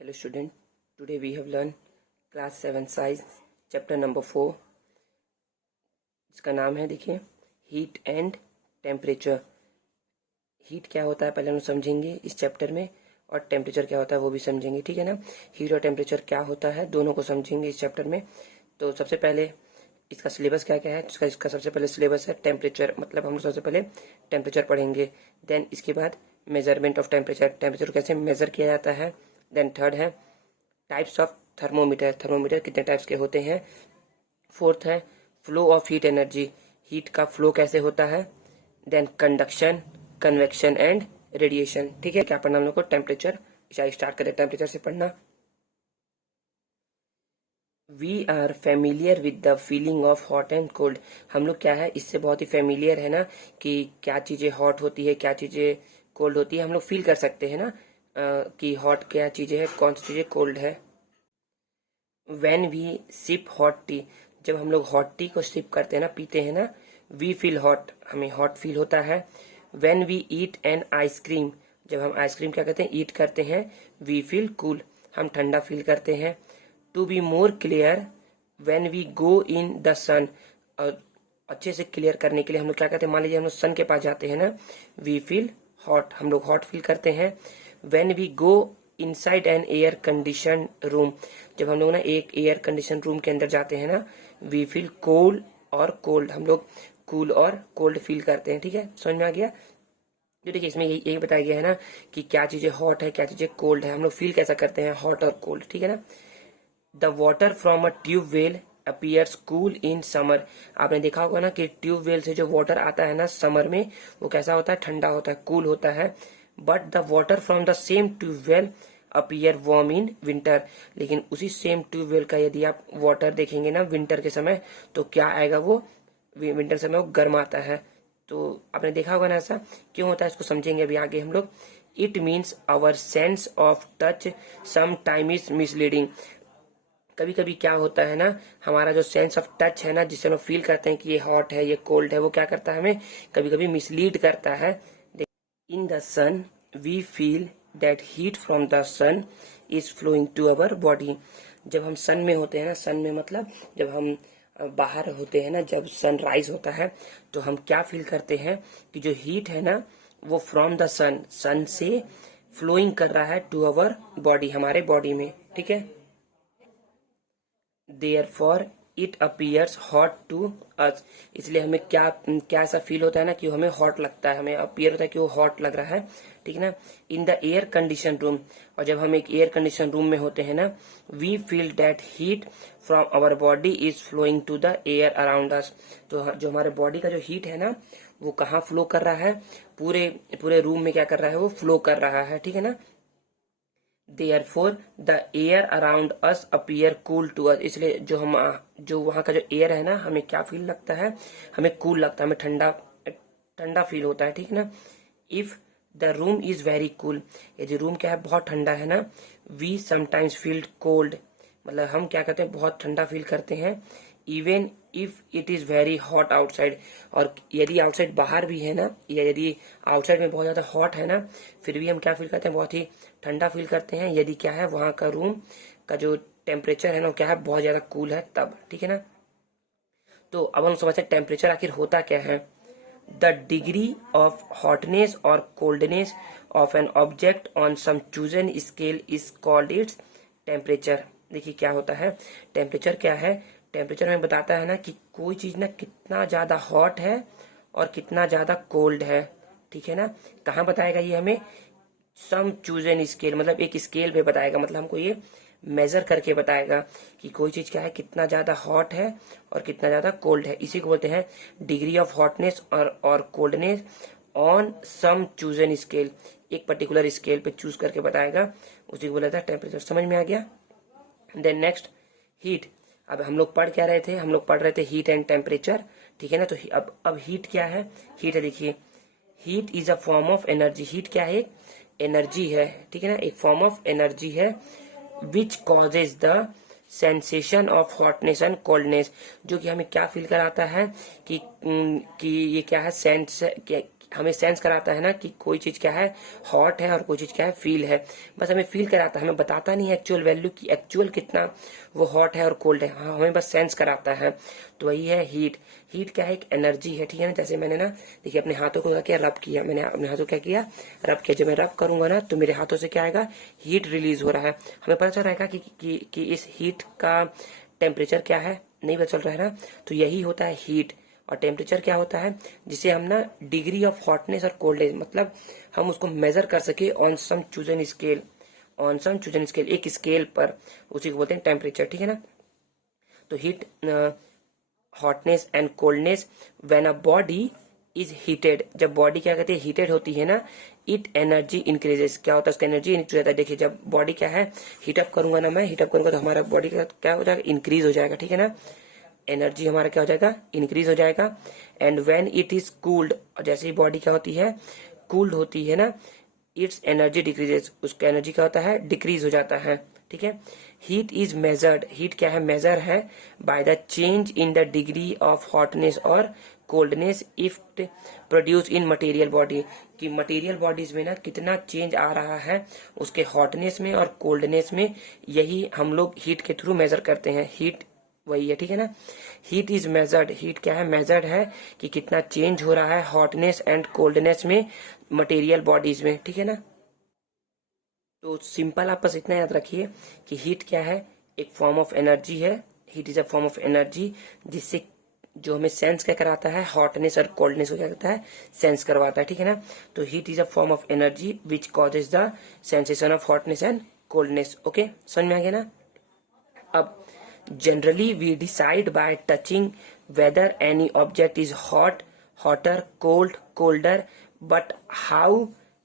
Hello student, today we have learned class 7 science chapter number 4 जिसका नाम है देखिए हीट एंड टेम्परेचर। हीट क्या होता है पहले हम समझेंगे इस चैप्टर में, और टेम्परेचर क्या होता है वो भी समझेंगे, ठीक है ना। हीट और टेम्परेचर क्या होता है दोनों को समझेंगे इस चैप्टर में। तो सबसे पहले इसका सिलेबस क्या क्या है, इसका सबसे पहले सिलेबस है टेम्परेचर, मतलब हम सबसे पहले टेम्परेचर पढ़ेंगे। देन इसके बाद मेजरमेंट ऑफ टेम्परेचर, टेम्परेचर कैसे मेजर किया जाता है। देन थर्ड है टाइप्स ऑफ थर्मोमीटर, थर्मोमीटर कितने टाइप्स के होते हैं। फोर्थ है flow of heat energy, heat का फ्लो कैसे होता है। Then conduction, convection and radiation. ठीक है, क्या पढ़ना हम लोग को, टेम्परेचर। स्टार्ट करें टेम्परेचर से पढ़ना। We are familiar with the feeling of hot and cold, हम लोग क्या है इससे बहुत ही फेमिलियर है ना, कि क्या चीजें हॉट होती है क्या चीजें कोल्ड होती है, हम लोग फील कर सकते हैं ना कि हॉट क्या चीजें है कौन सी चीजें कोल्ड है। When we sip hot tea, जब हम लोग हॉट टी को सिप करते हैं ना, पीते हैं ना, वी फील हॉट, हमें हॉट फील होता है। When we eat an ice cream, जब हम आइसक्रीम क्या कहते हैं ईट करते हैं, वी फील कूल, हम ठंडा फील करते हैं। To be more clear, when we go in the sun, और अच्छे से क्लियर करने के लिए हम लोग क्या कहते हैं, मान लीजिए हम लोग सन के पास जाते हैं ना, वी फील हॉट, हम लोग हॉट फील करते हैं। When we go inside an air condition room, जब हम लोग ना एक एयर कंडीशन रूम के अंदर जाते हैं ना, वी फील कोल्ड और कोल्ड, हम लोग कूल और कोल्ड फील करते हैं। ठीक है, समझ में आ गया। तो देखिए इसमें यही बताया गया है ना कि क्या चीजें हॉट है क्या चीजें कोल्ड है, हम लोग फील कैसा करते हैं हॉट और कोल्ड, ठीक है ना। The water from a tubewell appears cool in summer, आपने देखा होगा ना कि ट्यूबवेल से जो वाटर आता है ना समर में, वो कैसा होता है, ठंडा होता है, कूल होता है। But the water from the same tubewell appear warm in winter, लेकिन उसी सेम ट्यूबवेल का यदि आप वाटर देखेंगे ना विंटर के समय, तो क्या आएगा, वो विंटर समय वो गर्म आता है। तो आपने देखा होगा ना ऐसा क्यों होता है, इसको समझेंगे अभी आगे हम लोग। It means our sense of touch some time is misleading, कभी कभी क्या होता है ना, हमारा जो सेंस ऑफ टच है ना, जिससे हम फील करते हैं कि ये हॉट है ये कोल्ड है, वो क्या करता है हमें कभी कभी मिसलीड करता है। In the sun we feel that heat from the sun is flowing to our body, जब हम सन में होते हैं ना, सन में मतलब जब हम बाहर होते हैं ना, जब सन राइज होता है, तो हम क्या फील करते हैं कि जो हीट है ना वो फ्रॉम द सन, सन से फ्लोइंग कर रहा है टू अवर बॉडी, हमारे बॉडी में, ठीक है। Therefore it appears hot to us, इसलिए हमें क्या क्या ऐसा फील होता है ना कि हमें हॉट लगता है, हमें अपीयर होता है कि वो हॉट लग रहा है, ठीक है ना। In the air condition room, और जब हम एक एयर कंडीशन रूम में होते हैं ना, we feel that heat from our body is flowing to the air around us, तो जो हमारे बॉडी का जो हीट है ना वो कहाँ फ्लो कर रहा है, पूरे पूरे रूम में क्या कर रहा है, वो फ्लो कर रहा है, ठीक है ना। Therefore the air around us appear cool to us, इसलिए जो वहाँ का जो एयर है ना, हमें क्या फील लगता है, हमें कूल लगता है, हमें ठंडा ठंडा फील होता है, ठीक ना। If the room is very cool, यदि रूम क्या है बहुत ठंडा है ना, वी समटाइम्स फील कोल्ड, मतलब हम क्या करते हैं बहुत ठंडा फील करते हैं। Even if it is very hot outside, और यदि आउटसाइड बाहर भी है ना, या यदि आउटसाइड में बहुत ज्यादा हॉट है ना, फिर भी हम क्या फील करते हैं, बहुत ही ठंडा फील करते हैं, यदि क्या है वहां का रूम का जो टेम्परेचर है ना क्या है बहुत ज्यादा कूल है तब, ठीक है ना। तो अब हम समझते हैं टेम्परेचर आखिर होता क्या है। द डिग्री ऑफ हॉटनेस और coldness of an object on some chosen scale is called its temperature. देखिए क्या होता है टेम्परेचर, क्या है टेम्परेचर हमें बताता है ना कि कोई चीज ना कितना ज्यादा हॉट है और कितना ज्यादा कोल्ड है, ठीक है ना। कहाँ बताएगा ये हमें, सम चूजन स्केल, मतलब एक स्केल पे बताएगा, मतलब हमको ये मेजर करके बताएगा कि कोई चीज क्या है कितना ज्यादा हॉट है और कितना ज्यादा कोल्ड है, इसी को बोलते हैं डिग्री ऑफ हॉटनेस और coldness on some chosen scale, एक पर्टिकुलर स्केल पे चूज करके बताएगा, उसी को बोला था टेम्परेचर। समझ में आ गया। देन नेक्स्ट हीट, अब हम लोग पढ़ क्या रहे थे, हम लोग पढ़ रहे थे हीट एंड टेम्परेचर, ठीक है ना। तो अब हीट क्या है, हीट है देखिए, heat is a form of energy, heat क्या है, एनर्जी है, ठीक है ना, एक फॉर्म ऑफ एनर्जी है। Which causes the sensation of hotness and coldness, जो कि हमें क्या फील कराता है कि ये क्या है सेंस, हमें सेंस कराता है ना कि कोई चीज क्या है हॉट है और कोई चीज क्या है फील है, बस हमें फील कराता है, हमें बताता नहीं है एक्चुअल वैल्यू की एक्चुअल कितना वो हॉट है और कोल्ड है, हाँ हमें बस सेंस कराता है। तो वही है हीट। हीट क्या है, एक एनर्जी है, ठीक है ना। जैसे मैंने ना देखिए अपने हाथों को क्या किया, रब किया, मैंने अपने हाथों को क्या किया, रब किया। जब मैं रब करूंगा ना तो मेरे हाथों से क्या आएगा, हीट रिलीज हो रहा है। हमें पता चल रहा है कि इस हीट का टेम्परेचर क्या है, नहीं पता चल रहा है ना। तो यही होता है हीट। और टेम्परेचर क्या होता है, जिसे हम ना डिग्री ऑफ हॉटनेस और कोल्डनेस, मतलब हम उसको मेजर कर सके on some chosen scale, on some chosen scale, एक स्केल पर, उसी को बोलते हैं टेम्परेचर, ठीक है ना। तो heat, hotness and coldness, when a body is heated, जब बॉडी क्या कहते हैं हीटेड होती है ना, इट एनर्जी इंक्रीजेस, क्या होता है उसका एनर्जी इंक्रीज होता है। देखिए जब बॉडी क्या है हीटअप करूंगा ना, मैं हीटअप करूंगा तो हमारा बॉडी का क्या हो जाएगा, इंक्रीज हो जाएगा, ठीक है ना। एनर्जी हमारा क्या हो जाएगा, इंक्रीज हो जाएगा। And when it is cooled, और जैसे ही बॉडी क्या होती है कूल्ड होती है ना, इट्स एनर्जी डिक्रीजेस, उसका एनर्जी क्या होता है डिक्रीज हो जाता है, ठीक है। हीट इज मेजर्ड, हीट क्या है मेजर है by the change in the degree of hotness और coldness if produce in material body, कि मटेरियल बॉडीज में ना कितना चेंज आ रहा है उसके हॉटनेस में और कोल्डनेस में, यही हम लोग हीट के थ्रू मेजर करते हैं। हीट वही है, ठीक है ना। हीट इज मेजर्ड, हीट क्या है मेजर्ड है कि कितना चेंज हो रहा है हॉटनेस एंड कोल्डनेस में मटेरियल बॉडीज में, ठीक है ना। तो सिंपल आप बस इतना याद रखिए कि हीट क्या है, एक फॉर्म ऑफ एनर्जी है। Heat is a form of energy जिससे जो हमें सेंस क्या कराता है, हॉटनेस और कोल्डनेस को क्या करता है, सेंस करवाता है, ठीक है ना। तो heat is a form of energy which causes the sensation of hotness and coldness. Okay, समझ में आ गया ना। अब generally we decide by touching whether any object is hot, hotter, cold, colder, but how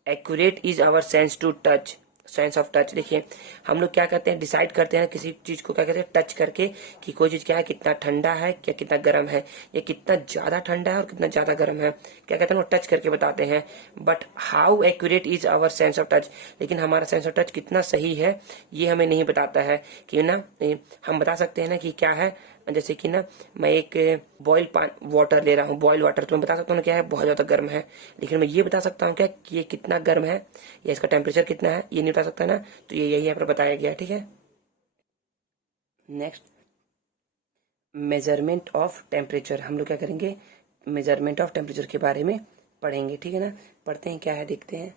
accurate is our sense to touch, sense of touch. देखिए हम लोग क्या करते हैं, डिसाइड करते हैं किसी चीज को क्या कहते हैं टच करके, कि कोई चीज क्या है कितना ठंडा है या कितना गर्म है, या कितना ज्यादा ठंडा है और कितना ज्यादा गर्म है, क्या कहते हैं वो टच करके बताते हैं। But how accurate is our sense of touch, लेकिन हमारा सेंस ऑफ टच कितना सही है ये हमें नहीं बताता है। कि ना हम बता सकते हैं ना कि क्या है, जैसे कि ना मैं एक बॉयल वाटर ले रहा हूँ, बॉयल वाटर, तो मैं बता सकता हूँ क्या है बहुत ज्यादा गर्म है, लेकिन मैं ये बता सकता हूँ क्या कि ये कितना गर्म है या इसका टेम्परेचर कितना है, ये नहीं बता सकता ना। तो ये यही यहाँ पर बताया गया, ठीक है। नेक्स्ट, मेजरमेंट ऑफ टेम्परेचर, हम लोग क्या करेंगे, मेजरमेंट ऑफ टेम्परेचर के बारे में पढ़ेंगे, ठीक है ना। पढ़ते हैं क्या है, देखते हैं।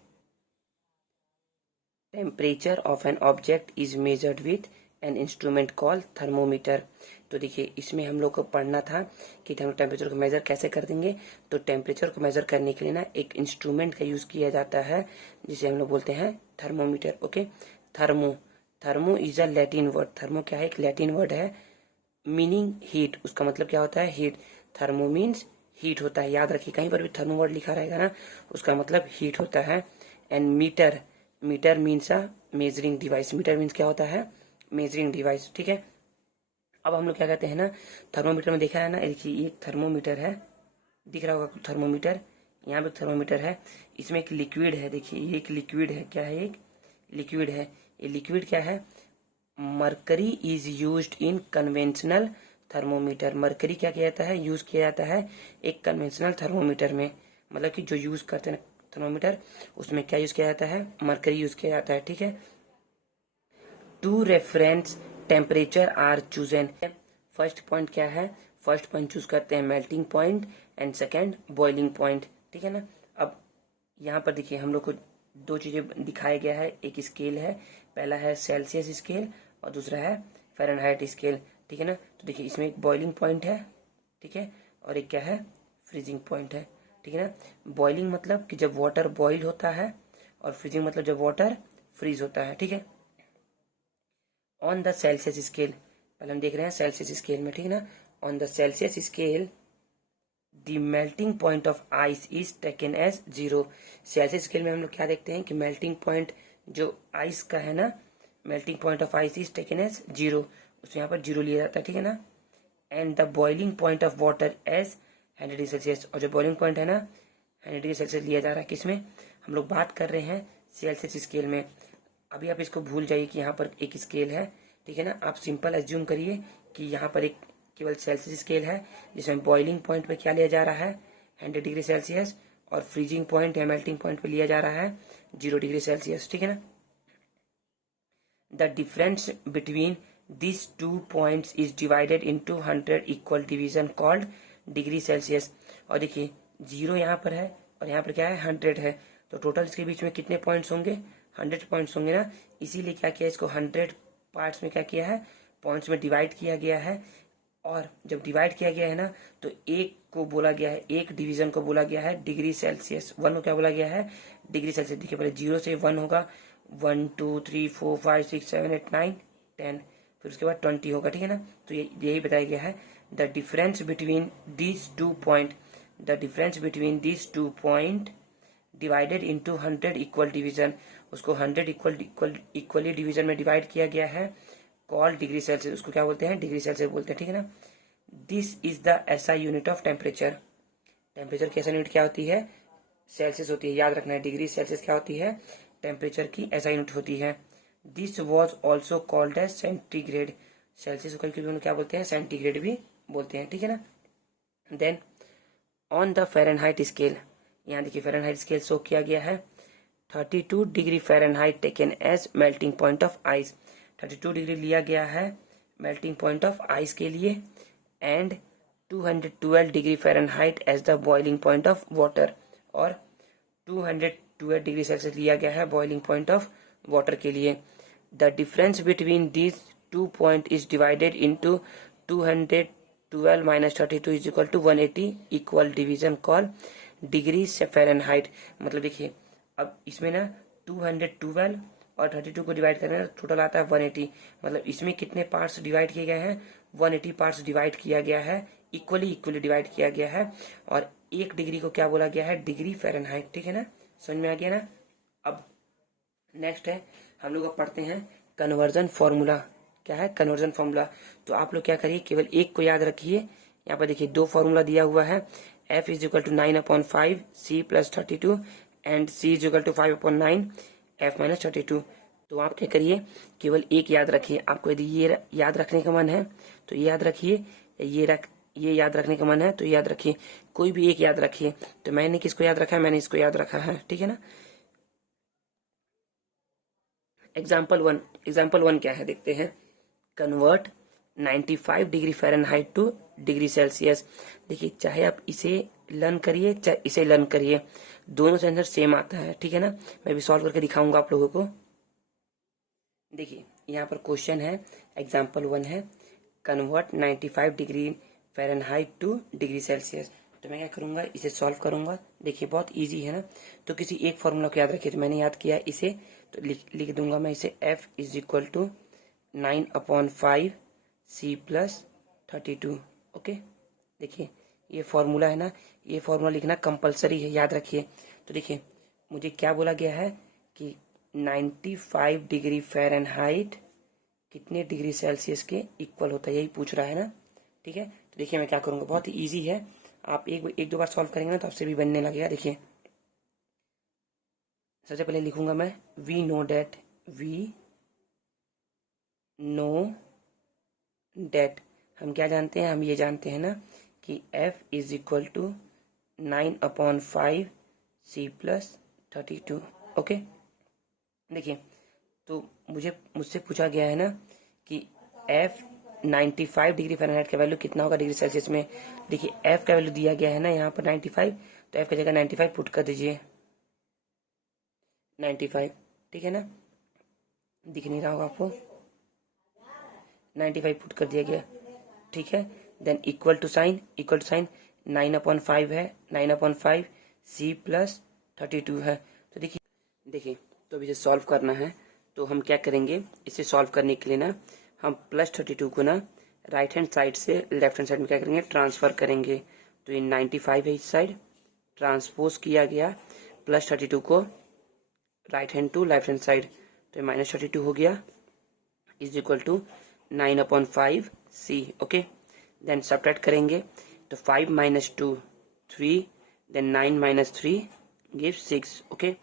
Temperature of an object is measured with an instrument call thermometer. तो देखिए इसमें हम लोग को पढ़ना था कि हम टेम्परेचर को मेजर कैसे कर देंगे। तो टेम्परेचर को मेजर करने के लिए ना एक इंस्ट्रूमेंट का यूज किया जाता है जिसे हम लोग बोलते हैं thermometer. Okay, thermo, thermo is a Latin word, thermo क्या है एक लैटिन वर्ड है, मीनिंग हीट, उसका मतलब क्या होता है हीट। थर्मो मीन्स हीट होता है, याद रखिए कहीं पर भी थर्मो वर्ड लिखा रहेगा ना उसका मतलब हीट होता है। And meter, meter means a measuring device, meter means क्या होता है मेजरिंग डिवाइस, ठीक है। अब हम लोग क्या कहते हैं ना, थर्मोमीटर में देखा है ना, देखिए एक थर्मोमीटर है, दिख रहा होगा थर्मोमीटर, यहाँ पे थर्मोमीटर है, इसमें एक लिक्विड है, देखिए ये एक लिक्विड है, क्या है एक लिक्विड है। ये लिक्विड क्या है, mercury is used in conventional thermometer. Mercury क्या किया जाता है, यूज किया जाता है एक कन्वेंशनल थर्मोमीटर में, मतलब कि जो यूज करते हैं थर्मोमीटर उसमें क्या यूज किया जाता है, मरकरी यूज किया जाता है, ठीक है। Two reference temperature are chosen. First point क्या है, फर्स्ट पॉइंट चूज करते हैं melting point and second boiling point, ठीक है ना। अब यहाँ पर देखिए हम लोग को दो चीजें दिखाया गया है, एक स्केल है, पहला है सेल्सियस स्केल और दूसरा है फ़ारेनहाइट स्केल, ठीक है ना। तो देखिए इसमें एक बॉइलिंग पॉइंट है, ठीक है, और एक क्या है फ्रीजिंग पॉइंट है, ठीक है ना। बॉइलिंग मतलब कि जब वाटर बॉइल होता है, और फ्रीजिंग मतलब जब वाटर फ्रीज होता है, ठीक है। ऑन द सेल्सियस स्केल, पहले हम देख रहे हैं सेल्सियस स्केल में, ठीक है ना। On the Celsius scale the melting point of ice is taken as 0। Celsius scale में हम लोग क्या देखते हैं कि मेल्टिंग पॉइंट जो आइस का है ना, melting point of ice is taken as 0, उसमें यहाँ पर 0 लिया जाता है, ठीक है ना। And the boiling point of water as 100 degree Celsius, और जो बॉइलिंग पॉइंट है ना 100 डिग्री सेल्सियस लिया जा रहा है, किसमें हम लोग बात कर रहे हैं सेल्सियस स्केल में। अभी आप इसको भूल जाइए कि यहाँ पर एक स्केल है, ठीक है ना। आप सिंपल एज्यूम करिए कि यहाँ पर एक केवल सेल्सियस स्केल है जिसमें बॉइलिंग पॉइंट पे क्या लिया जा रहा है 100 डिग्री सेल्सियस, और फ्रीजिंग पॉइंट या मेल्टिंग पॉइंट पे लिया जा रहा है 0 डिग्री सेल्सियस, ठीक है ना। The difference between these 2 points is divided into 100 equal division called degree Celsius. और देखिए 0 यहाँ पर है और यहाँ पर क्या है 100 है, तो टोटल इसके बीच में कितने पॉइंट्स होंगे 100 पॉइंट्स होंगे ना। इसीलिए क्या किया, इसको 100 पार्ट्स में क्या किया है, पॉइंट्स में डिवाइड किया गया है। और जब डिवाइड किया गया है ना, तो एक को बोला गया है, एक डिवीजन को बोला गया है डिग्री सेल्सियस, 1 को क्या बोला गया है डिग्री सेल्सियस। देखिए पहले 0 से 1 होगा, 1 2 3 4 5 6 7 8 9 10, फिर उसके बाद 20 होगा, ठीक है ना। तो यही बताया गया है the difference between these 2 point, the difference between these 2 point divided into 100 equal division, उसको 100 इक्वली डिवीजन में डिवाइड किया गया है, कॉल डिग्री सेल्सियस, उसको क्या बोलते हैं डिग्री सेल्सियस बोलते हैं, ठीक है ना। This is the SI unit of temperature. Temperature की एसआई यूनिट क्या होती है, सेल्सियस होती है, याद रखना है। डिग्री सेल्सियस क्या होती है, टेम्परेचर की एसआई यूनिट होती है। This was also called as centigrade, Celsius को कभी क्या बोलते हैं सेंटीग्रेड भी बोलते हैं, ठीक है ना। Then on the Fahrenheit scale, यहाँ देखिए फ़ारेनहाइट स्केल शो किया गया है। 32 degree Fahrenheit taken as melting point of ice, 32 degree लिया गया है मेल्टिंग पॉइंट ऑफ आइस के लिए, and 212 degree Fahrenheit as the boiling point of water, और 212 डिग्री सेल्सियस लिया गया है बॉइलिंग पॉइंट ऑफ वाटर के लिए। The difference between these 2 point is divided into 212 minus 32 is equal to 180 equal division call degree Fahrenheit. मतलब देखिए अब इसमें ना 212 और 32 को डिवाइड करें तो टोटल आता है 180, मतलब इसमें कितने पार्ट्स डिवाइड किए गए हैं 180 पार्ट्स डिवाइड किया गया है, इक्वली डिवाइड किया गया है, और 1 डिग्री को क्या बोला गया है डिग्री फ़ारेनहाइट, ठीक है ना। समझ में आ गया ना। अब नेक्स्ट है हम लोग पढ़ते हैं कन्वर्जन फॉर्मूला। क्या है कन्वर्जन फॉर्मूला, तो आप लोग क्या करिए केवल एक को याद रखिए। यहाँ पर देखिए 2 फॉर्मूला दिया हुआ है, f is equal to 9/5 c plus 32 and c is equal to 5/9 f minus 32। तो आप क्या करिए केवल एक याद रखिए। आपको यदि ये याद रखने का मन है तो ये याद रखिए, ये याद रखने का मन है तो याद रखिए, कोई भी एक याद रखिए। तो मैंने किसको याद रखा है, मैंने इसको याद रखा है, ठीक है ना। एग्जाम्पल वन क्या है देखते हैं। Convert 95 degree Fahrenheit two degree Celsius. देखिए चाहे आप इसे लर्न करिए चाहे इसे लर्न करिए, दोनों से आंसर सेम आता है, ठीक है ना। मैं भी सॉल्व करके दिखाऊंगा आप लोगों को। देखिए यहाँ पर क्वेश्चन है, एग्जाम्पल 1 है convert 95 degree Fahrenheit two degree Celsius. तो मैं क्या करूंगा इसे सॉल्व करूंगा। देखिए बहुत इजी है ना, तो किसी एक फॉर्मूला को याद रखिए। तो मैंने याद किया इसे, तो लिख दूंगा मैं इसे, f is equal to 9/5 c plus 32। Okay देखिए ये फॉर्मूला है ना, ये फॉर्मूला लिखना कंपलसरी है, याद रखिए। तो देखिए मुझे क्या बोला गया है कि 95 डिग्री फ़ारेनहाइट कितने डिग्री सेल्सियस के इक्वल होता है, यही पूछ रहा है ना, ठीक है। तो देखिए मैं क्या करूंगा, बहुत ही ईजी है, आप एक दो बार सॉल्व करेंगे ना तो आपसे भी बनने लगेगा। देखिए सबसे पहले लिखूंगा मैं वी नो डेट, हम क्या जानते हैं, हम ये जानते हैं ना कि f is equal to 9/5 c plus 32। Okay देखिए तो मुझसे पूछा गया है ना कि f 95 डिग्री फ़ारेनहाइट का वैल्यू कितना होगा डिग्री सेल्सियस में। देखिए f का वैल्यू दिया गया है ना यहाँ पर 95, तो f की जगह 95 पुट कर दीजिए, 95, ठीक है ना, दिख नहीं रहा होगा आपको, 95 पुट कर दिया गया, ठीक है। देन इक्वल टू साइन 9/5 है, 9/5 c प्लस 32 है। तो देखिए तो अब इसे सॉल्व करना है, तो हम क्या करेंगे, इसे सॉल्व करने के लिए ना हम प्लस 32 को ना राइट हैंड साइड से लेफ्ट हैंड साइड में क्या करेंगे ट्रांसफर करेंगे। तो ये 95 है इस साइड, ट्रांसपोज किया गया प्लस 32 को right hand to left hand side, तो ये माइनस 32 हो गया is equal to 9/5 c। Okay then subtract करेंगे, तो 5 minus 2 3, then 9 minus 3 gives 6। Okay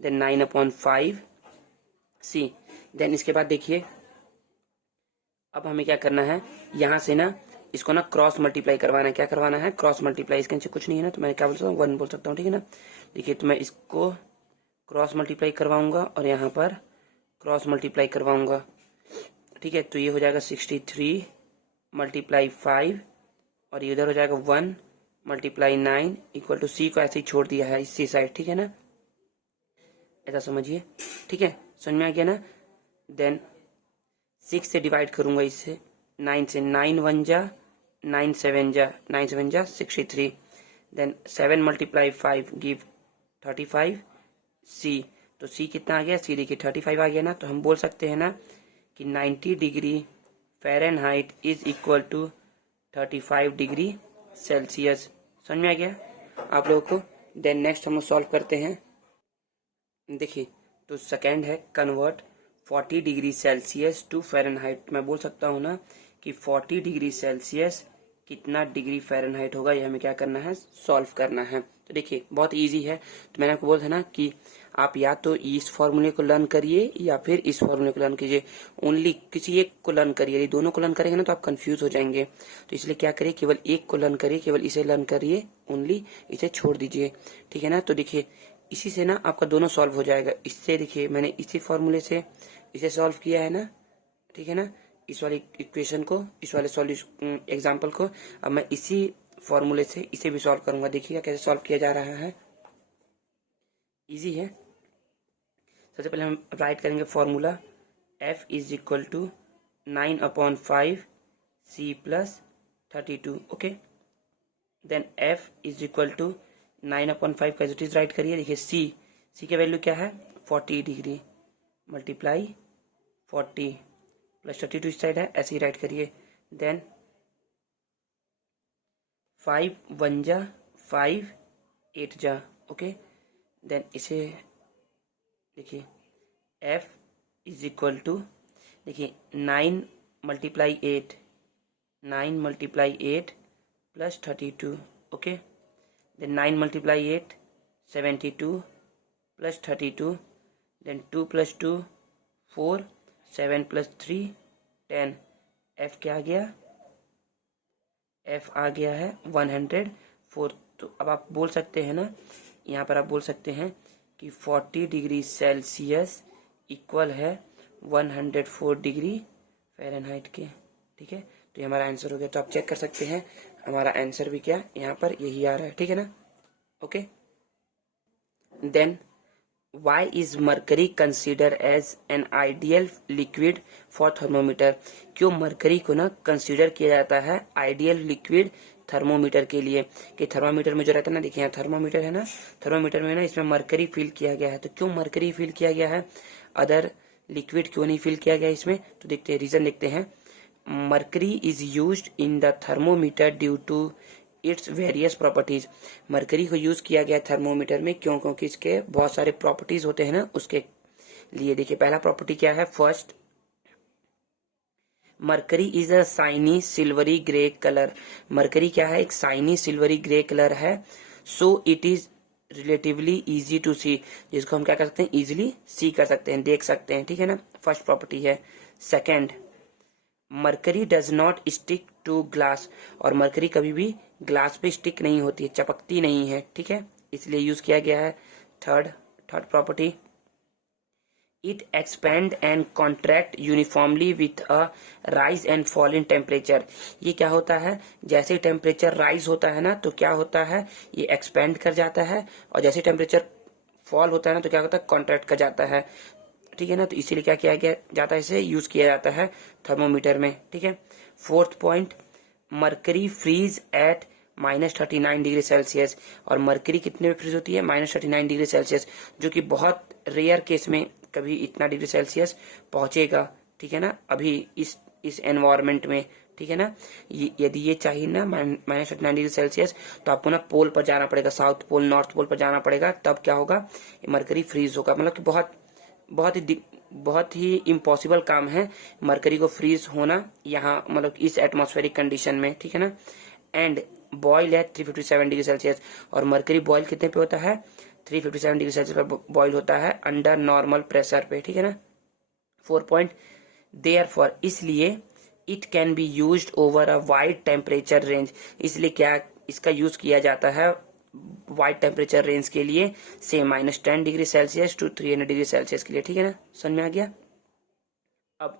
then 9/5 c। Then इसके बाद देखिए अब हमें क्या करना है, यहाँ से ना इसको ना क्रॉस मल्टीप्लाई करवाना है। क्या करवाना है? Cross multiply. इसके नीचे कुछ नहीं है ना, तो मैं क्या बोल सकता हूँ? 1 बोल सकता हूँ, ठीक है ना। देखिए, तो मैं इसको क्रॉस मल्टीप्लाई करवाऊंगा और यहाँ पर क्रॉस मल्टीप्लाई करवाऊंगा, ठीक है। तो ये हो जाएगा 63 मल्टीप्लाई 5 और ये इधर हो जाएगा 1 मल्टीप्लाई 9 इक्वल टू सी को ऐसे ही छोड़ दिया है इसी साइड, ठीक है ना, ऐसा समझिए, ठीक है। समझ में आ गया ना। देन 6 से डिवाइड करूंगा इससे, 9 से, 9 1 जा 9 7 जा 9 7 जा 63। देन 7 मल्टीप्लाई 5 गिव 35 सी। तो सी कितना आ गया? सी देखिए 35 आ गया ना। तो हम बोल सकते हैं ना कि 90 degree Fahrenheit is equal to 35 degree Celsius. समझ में आ गया आप लोगों को। देन नेक्स्ट हम लोग सॉल्व करते हैं। देखिए, तो सेकेंड है convert 40 degree Celsius to Fahrenheit. मैं बोल सकता हूँ ना कि 40 डिग्री सेल्सियस कितना डिग्री फ़ारेनहाइट होगा, ये हमें क्या करना है? सॉल्व करना है। तो देखिए बहुत इजी है। तो मैंने आपको बोला था ना कि आप या तो इस फॉर्मूले को लर्न करिए या फिर इस फॉर्मूले को लर्न कीजिए। ओनली किसी एक को लर्न करिए, यदि दोनों को लर्न करेंगे ना तो आप कंफ्यूज हो जाएंगे। तो इसलिए क्या करिए, केवल एक को लर्न करिए, केवल इसे लर्न करिए, ओनली इसे छोड़ दीजिए, ठीक है ना। तो देखिए इसी से ना आपका दोनों सॉल्व हो जाएगा। इससे देखिए मैंने इसी फॉर्मूले से इसे सॉल्व किया है ना, ठीक है ना, इस वाली इक्वेशन को, इस वाले सॉल्यूशन एग्जाम्पल को। अब मैं इसी फॉर्मूले से इसे भी सॉल्व करूंगा। देखिएगा कैसे सॉल्व किया जा रहा है, इजी है। सबसे पहले हम राइट करेंगे formula f is equal to 9/5 c plus 32, okay. Then f is equal to 9/5 का इज राइट करिए। देखिए c की वैल्यू क्या है? 40 डिग्री मल्टीप्लाई 40 प्लस 32 इस साइड है, ऐसे ही राइट करिए। देन 5 1 जा 5 8 जा, ओके। देन इसे देखिए f इज इक्वल टू, देखिए 9 multiply 8 9 multiply 8 plus 32, okay. Then 9 multiply 8 72 plus 32। Then 2 plus 2 4 7 plus 3 10। f क्या आ गया? f आ गया है 104। तो अब आप बोल सकते हैं ना, यहाँ पर आप बोल सकते हैं कि 40 डिग्री सेल्सियस इक्वल है 104 डिग्री फ़ारेनहाइट के, ठीक है। तो ये हमारा आंसर हो गया। तो आप चेक कर सकते हैं हमारा आंसर भी क्या यहाँ पर यही आ रहा है, ठीक है ना, okay. Then why is mercury considered as an ideal liquid for thermometer? क्यों मरकरी को ना कंसीडर किया जाता है आइडियल लिक्विड थर्मोमीटर के लिए? कि थर्मोमीटर में जो रहता है ना, देखिए यहाँ थर्मोमीटर है ना, थर्मोमीटर में ना इसमें मरकरी फिल किया गया है। तो क्यों मरकरी फिल किया गया है, अदर लिक्विड क्यों नहीं फिल किया गया इसमें? तो देखते हैं, रीजन देखते हैं। Mercury is used in the thermometer due to its various properties. Mercury को यूज किया गया थर्मोमीटर में क्यों? क्योंकि इसके बहुत सारे प्रॉपर्टीज होते हैं ना, उसके लिए। देखिए पहला प्रॉपर्टी क्या है? First, mercury is a shiny silvery grey colour. Mercury क्या है? एक साइनी सिल्वरी ग्रे कलर है। So it is relatively easy to see, जिसको हम क्या कर सकते हैं? इजिली सी कर सकते हैं, देख सकते हैं, ठीक है ना। फर्स्ट प्रॉपर्टी है। Second, mercury does not stick to glass. और मरकरी कभी भी ग्लास पे स्टिक नहीं होती है, चपकती नहीं है, ठीक है, इसलिए यूज किया गया है। Third property, it expand and contract uniformly with a rise and fall in temperature. ये क्या होता है? जैसे टेम्परेचर राइज होता है ना तो क्या होता है? ये एक्सपेंड कर जाता है, और जैसे टेम्परेचर फॉल होता है ना तो क्या होता है? कॉन्ट्रैक्ट कर जाता है, ठीक है ना। तो इसीलिए क्या किया गया जाता है? इसे यूज किया जाता है थर्मोमीटर में, ठीक है। Fourth point, mercury freeze at -39 degree Celsius. और मरकरी कितने में फ्रीज होती है? -39 डिग्री सेल्सियस, जो कि बहुत रेयर केस में कभी इतना डिग्री सेल्सियस पहुंचेगा, ठीक है ना, अभी इस एनवायरमेंट में, ठीक है ना। यदि ये चाहिए ना -39 डिग्री सेल्सियस, तो आपको ना पोल पर जाना पड़ेगा, साउथ पोल नॉर्थ पोल पर जाना पड़ेगा, तब क्या होगा? मरकरी फ्रीज होगा। मतलब कि बहुत ही इम्पॉसिबल काम है मरकरी को फ्रीज होना यहाँ, मतलब इस एटमॉस्फेरिक कंडीशन में, ठीक है ना। एंड बॉयल है 357 डिग्री सेल्सियस। और मरकरी बॉयल कितने पे होता है? 357 डिग्री सेल्सियस पर बॉयल होता है अंडर नॉर्मल प्रेशर पे, ठीक है ना। 4 पॉइंट, देयरफॉर, इसलिए it can be used over a wide temperature range, इसलिए क्या इसका यूज किया जाता है वाइड टेम्परेचर रेंज के लिए, से -10 degree Celsius to 300 degree Celsius के लिए। ठीक है ना, समझ में आ गया। अब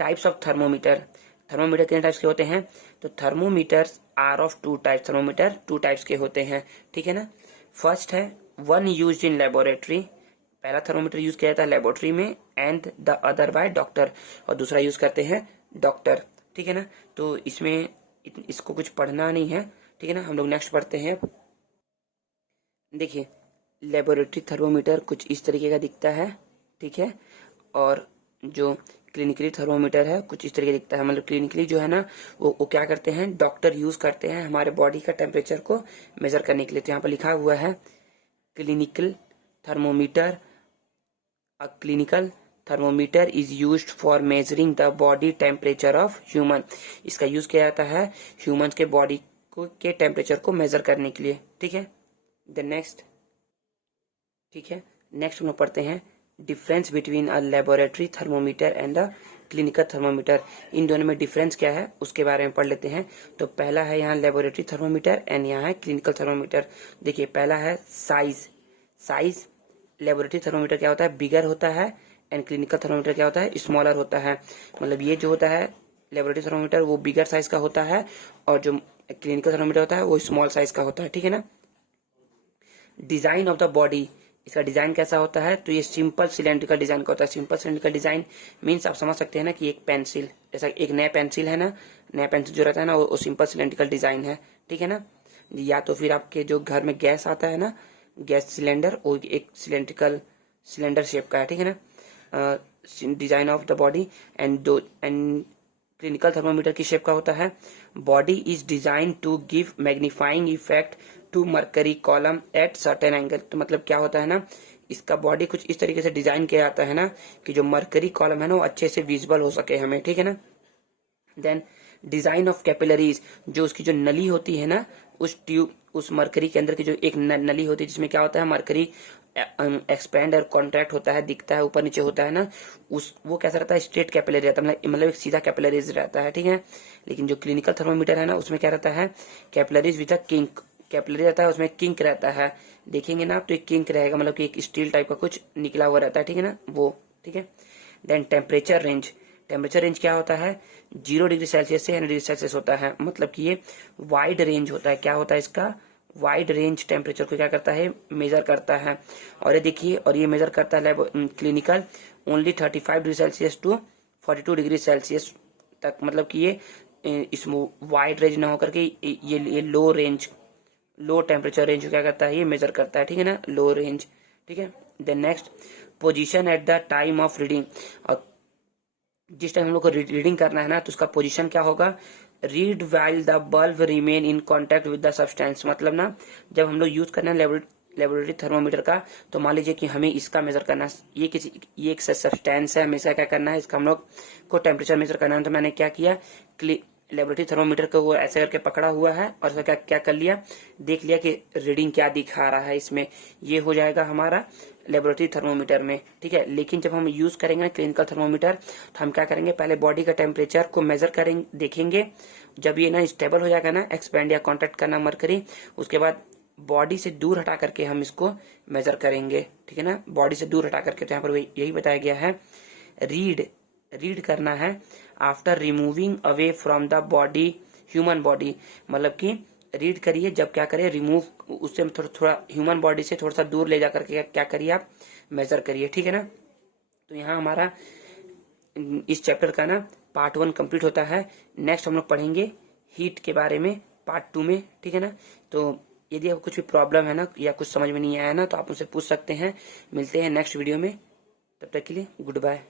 टाइप्स ऑफ थर्मोमीटर, थर्मोमीटर कितने टाइप्स के होते हैं, तो thermometers are of two types, thermometer two types के होते हैं। ठीक है ना, फर्स्ट है वन यूज्ड इन लेबोरेटरी, पहला थर्मोमीटर यूज किया जाता है लेबोरेटरी में, and the other by doctor, और दूसरा यूज करते हैं डॉक्टर। ठीक है ना, तो इसमें इसको कुछ पढ़ना नहीं है। ठीक है ना, हम लोग नेक्स्ट पढ़ते हैं। देखिए लेबोरेटरी थर्मोमीटर कुछ इस तरीके का दिखता है। ठीक है, और जो क्लिनिकली थर्मोमीटर है कुछ इस तरीके दिखता है। मतलब क्लिनिकली जो है ना वो क्या करते हैं, डॉक्टर यूज करते हैं हमारे बॉडी का टेम्परेचर को मेजर करने के लिए। तो यहाँ पर लिखा हुआ है clinical thermometer, a clinical thermometer is used for measuring the body temperature of human, इसका यूज किया जाता है ह्यूमन के बॉडी को के टेम्परेचर को मेजर करने के लिए। ठीक है, द नेक्स्ट, ठीक है, नेक्स्ट हम लोग पढ़ते हैं difference between a laboratory thermometer and a clinical thermometer, इन दोनों में डिफरेंस क्या है उसके बारे में पढ़ लेते हैं। तो पहला है यहाँ लेबोरेटरी थर्मोमीटर एंड यहाँ है क्लिनिकल थर्मोमीटर। देखिए पहला है साइज, साइज लेबोरेटरी थर्मोमीटर क्या होता है, बिगर होता है, एंड क्लिनिकल थर्मोमीटर क्या होता है, स्मॉलर होता है। मतलब ये जो होता है लेबोरेटरी थर्मोमीटर वो बिगर साइज का होता है, और जो क्लिनिकल थर्मोमीटर होता है वो स्मॉल साइज का होता है। ठीक है ना, डिजाइन ऑफ द बॉडी, इसका डिजाइन कैसा होता है, तो ये सिंपल सिलेंड्रिकल डिजाइन का होता है। सिंपल सिलेंड्रिकल डिजाइन मीन्स आप समझ सकते हैं ना कि एक पेंसिल, जैसा एक नया पेंसिल है ना, नया पेंसिल जो रहता है ना वो सिंपल सिलेंड्रिकल डिजाइन है। ठीक है ना, या तो फिर आपके जो घर में गैस आता है ना, गैस सिलेंडर, वो एक सिलेंड्रिकल सिलेंडर शेप का है। ठीक है ना, design of the body and clinical thermometer की शेप का होता है body is design to give magnifying effect to mercury column at certain angle. तो मतलब क्या होता है ना, इसका बॉडी कुछ इस तरीके से डिजाइन किया जाता है ना कि जो मरकरी कॉलम है ना वो अच्छे से विजिबल हो सके हमें। ठीक है ना, देन डिजाइन ऑफ कैपिलरीज, जो उसकी जो नली होती है ना, उस ट्यूब उस मरकरी के अंदर की जो एक नली होती है जिसमें क्या होता है मरकरी एक्सपेंड और कॉन्ट्रैक्ट होता है, दिखता है, ऊपर नीचे होता है ना, उस वो कैसा रहता है, स्ट्रेट कैपिलरी रहता है, मतलब एक सीधा कैपिलरीज रहता है। ठीक है, लेकिन जो क्लिनिकल थर्मोमीटर है ना उसमें क्या रहता है, capillaries with a kink, capillary रहता है उसमें किंक रहता है, देखेंगे ना आप तो एक किंक रहेगा, मतलब कि एक स्टील टाइप का कुछ निकला हुआ रहता है। ठीक है ना, वो ठीक है। Then temperature range, temperature range क्या होता है, 0 डिग्री सेल्सियस से 100 डिग्री सेल्सियस होता है। मतलब कि ये वाइड रेंज होता है, क्या होता है इसका, वाइड रेंज टेम्परेचर को क्या करता है, मेजर करता है। और ये देखिए, और ये मेजर करता है clinical only 35 degree Celsius to 42 degree Celsius तक। मतलब कि ये इसमें वाइड रेंज ना होकर के ये लो रेंज, लो टेम्परेचर रेंज को क्या करता है, ये मेजर करता है। ठीक है ना, लो रेंज। ठीक है, then next position at the time of reading, और जिस टाइम हम लोग को रीडिंग करना है ना तो उसका पोजीशन क्या होगा, read while the bulb remain in contact with the substance. मतलब ना जब हम लोग यूज करना है लेबोरेटरी थर्मोमीटर का, तो मान लीजिए कि हमें इसका मेजर करना है, ये एक सब्सटेंस है, हमेशा क्या करना है, इसका हम लोग को टेम्परेचर मेजर करना है। तो मैंने क्या किया, लेबोरेटरी थर्मोमीटर को वो ऐसे करके पकड़ा हुआ है और क्या क्या कर लिया, देख लिया कि रीडिंग क्या दिखा रहा है इसमें, ये हो जाएगा हमारा लेबोरेटरी थर्मोमीटर में। ठीक है, लेकिन जब हम यूज करेंगे ना क्लिनिकल थर्मोमीटर, तो हम क्या करेंगे, पहले बॉडी का टेम्परेचर को मेजर करेंगे, देखेंगे, जब ये ना स्टेबल हो जाएगा ना, एक्सपेंड या कॉन्ट्रैक्ट करना मरकरी, उसके बाद बॉडी से दूर हटा करके हम इसको मेजर करेंगे। ठीक है ना, बॉडी से दूर हटा करके, तो यहाँ पर यही बताया गया है, रीड करना है after removing away from the body, human body. मतलब कि रीड करिए जब क्या करिए, रिमूव उससे थोड़ा ह्यूमन बॉडी से थोड़ा सा दूर ले जा करके क्या करिए, आप मेजर करिए। ठीक है ना, तो यहाँ हमारा इस चैप्टर का ना पार्ट 1 कंप्लीट होता है। नेक्स्ट हम लोग पढ़ेंगे हीट के बारे में पार्ट 2 में। ठीक है ना, तो यदि आपको कुछ भी प्रॉब्लम है ना या कुछ समझ में नहीं आया ना तो आप मुझसे पूछ सकते हैं। मिलते हैं नेक्स्ट वीडियो में, तब तक के लिए गुड बाय।